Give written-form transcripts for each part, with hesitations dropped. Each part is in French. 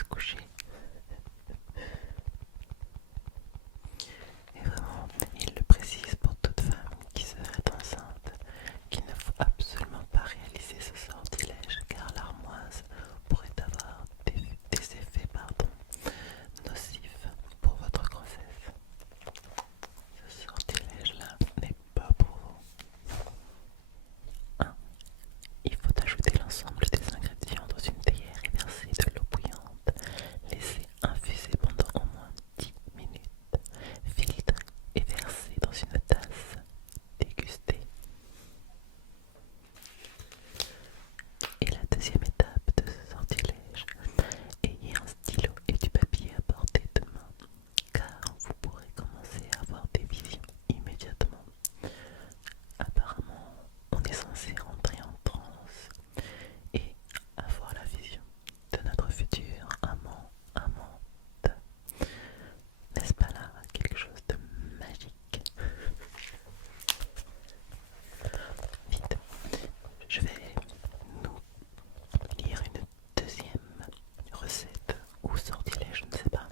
se coucher. Et vraiment, il le précise pour toute femme qui serait enceinte, qu'il ne faut absolument pas réaliser ce sortilège car l'armoise pourrait avoir des effets nocifs pour votre grossesse. Ce sortilège-là n'est pas pour vous. 1. Il faut ajouter l'ensemble des ingrédients dans une théière et verser de l'eau bouillante. Laissez infuser pendant au moins 10 minutes. Filtrer et verser dans une tasse. Déguster. Et la deuxième étape de ce sortilège, ayez un stylo et du papier à portée de main, car vous pourrez commencer à avoir des visions immédiatement. Apparemment, on est censé rentrer en transe et avoir la vision de notre futur amante. N'est-ce pas là quelque chose de magique? Vite, je vais nous lire une deuxième recette ou sortilège, je ne sais pas.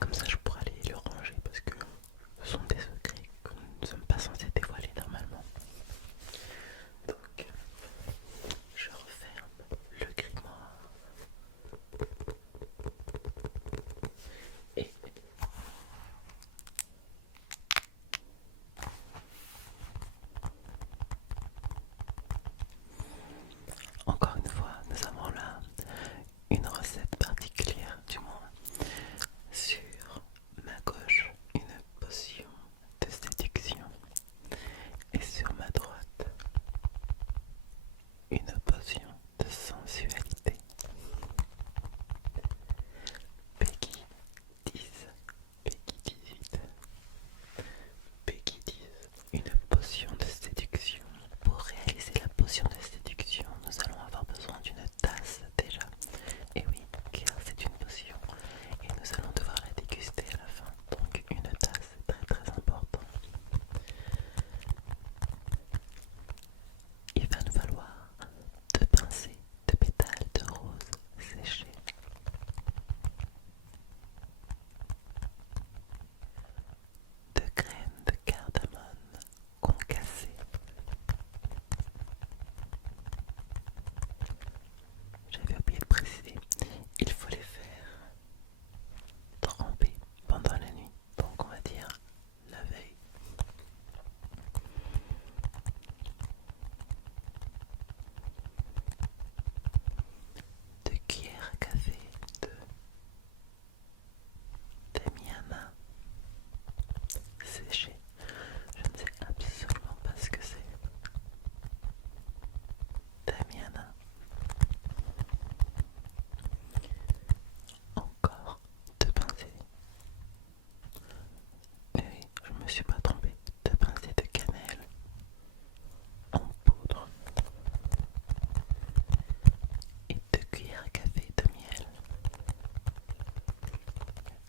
Comme ça, je pourrais aller le ranger parce que ce sont des secrets que nous ne sommes pas censés dévoiler normalement. Donc, je referme le grimoire et encore une fois, nous avons là une recette particulière, du moins sur ma gauche, une potion de séduction et sur ma droite, une potion de sensualité. Peggy 10, Peggy 18, Peggy 10, une potion de séduction. Pour réaliser la potion de séduction, nous allons avoir besoin d'une tasse déjà. Et oui, car c'est une potion et nous allons devoir la déguster à la fin. Donc une tasse, c'est très important. Il va nous falloir 2 pincées de pétales de rose séchés, 2 graines de cardamome concassées. J'avais oublié de préciser, il faut les faire tremper pendant la nuit, donc on va dire la veille. 2 cuillères à café de Damiana séché. Je ne sais absolument pas ce que c'est. Damiana. Encore 2 pincées. Oui, je me suis pas trompée. 2 pincées de cannelle en poudre et 2 cuillères à café de miel.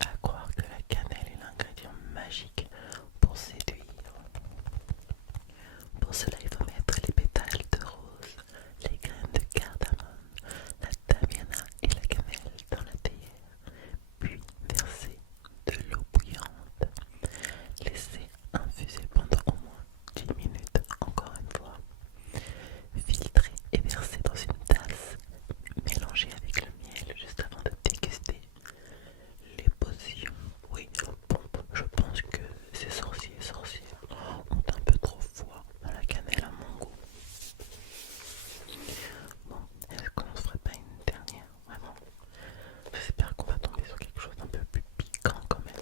À croire que la cannelle est l'ingrédient magique pour séduire. Pour cela, il faut mettre les pétales de rose, les graines de cardamome, la damiana et la cannelle dans la théière, puis verser de l'eau bouillante. Laisser infuser pendant au moins 10 minutes, encore une fois. Filtrer et verser dans une tasse. Mélanger avec le miel juste avant de déguster. Les potions, oui, bon, je pense que ces sorciers et sorcières ont un peu trop foi dans la cannelle à mon goût. Bon, est-ce qu'on ne ferait pas une dernière? Vraiment, j'espère qu'on va tomber sur quelque chose d'un peu plus piquant quand même.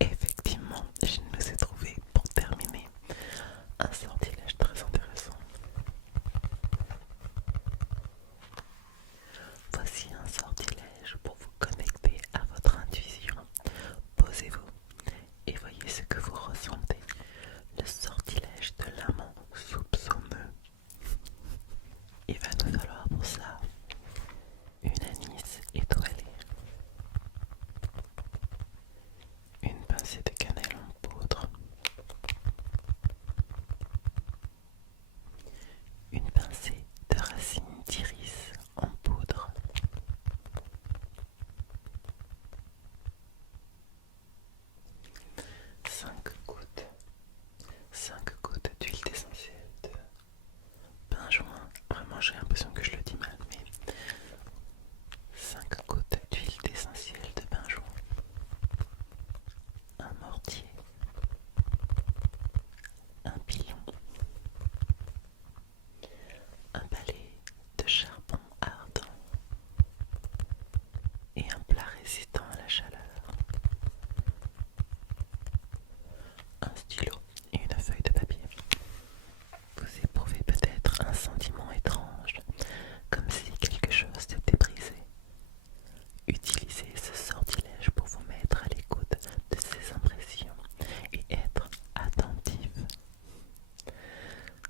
Effectivement, je nous ai trouvé pour terminer un sortilège très intéressant. Voici un sortilège pour vous connecter à votre intuition. Posez-vous et voyez ce que vous ressentez. Le sortilège de l'amant soupçonneux. Il va nous falloir pour ça une anis étoilée, une pincée de cannelle en poudre, une Vraiment, j'ai l'impression que je le dis mal, mais 5 gouttes d'huile d'essentiel de bain-joint, un mortier, un pilon, un balai de charbon ardent et un plat résistant à la chaleur, un stylo et une feuille de papier. Vous éprouvez peut-être un sentiment étrange, comme si quelque chose s'était brisé. Utilisez ce sortilège pour vous mettre à l'écoute de ces impressions et être attentif.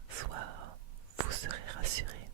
Soit vous serez rassuré,